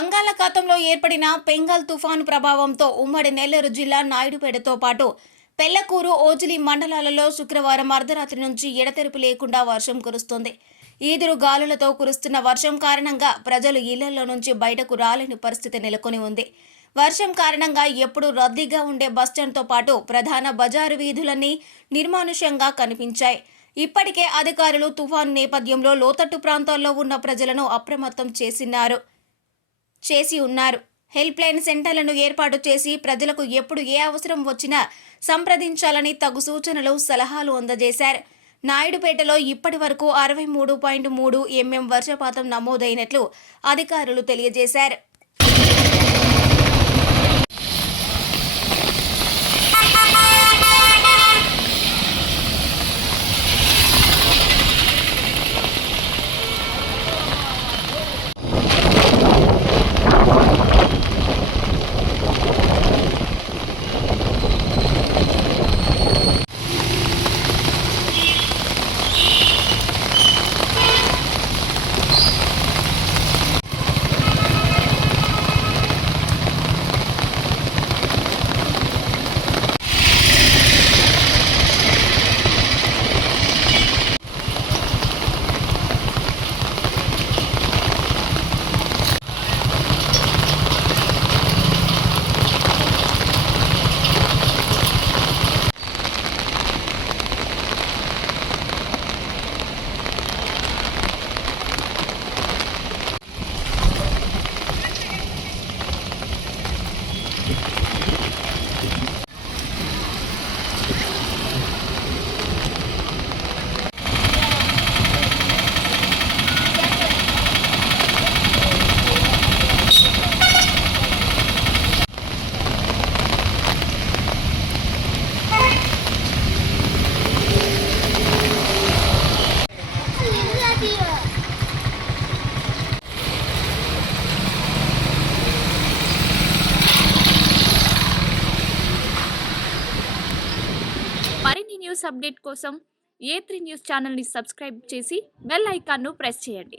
బంగాళాఖాతంలో ఏర్పడిన పెంగల్ తుఫాను ప్రభావంతో ఉమ్మడి నెల్లూరు జిల్లా నాయుడుపేటతో పాటు పెళ్లకూరు, ఓజిలి మండలాలలో శుక్రవారం అర్ధరాత్రి నుంచి ఎడతెరిపి లేకుండా వర్షం కురుస్తోంది. ఈదురు గాలులతో కురుస్తున్న వర్షం కారణంగా ప్రజలు ఇళ్లలో నుంచి బయటకు రాలేని పరిస్థితి నెలకొని ఉంది. వర్షం కారణంగా ఎప్పుడూ రద్దీగా ఉండే బస్టాండ్తో పాటు ప్రధాన బజారు వీధులన్నీ నిర్మానుష్యంగా కనిపించాయి. ఇప్పటికే అధికారులు తుఫాను నేపథ్యంలో లోతట్టు ప్రాంతాల్లో ఉన్న ప్రజలను అప్రమత్తం చేసి ఉన్నారు. హెల్ప్ లైన్ సెంటర్లను ఏర్పాటు చేసి ప్రజలకు ఎప్పుడు ఏ అవసరం వచ్చినా సంప్రదించాలని తగు సూచనలు, సలహాలు అందజేశారు. నాయుడుపేటలో ఇప్పటి వరకు 63.3 mm వర్షపాతం నమోదైనట్లు అధికారులు తెలియజేశారు. మరిన్ని న్యూస్ అప్డేట్ కోసం A3 న్యూస్ ఛానల్ని సబ్స్క్రైబ్ చేసి బెల్ ఐకాన్ను ప్రెస్ చేయండి.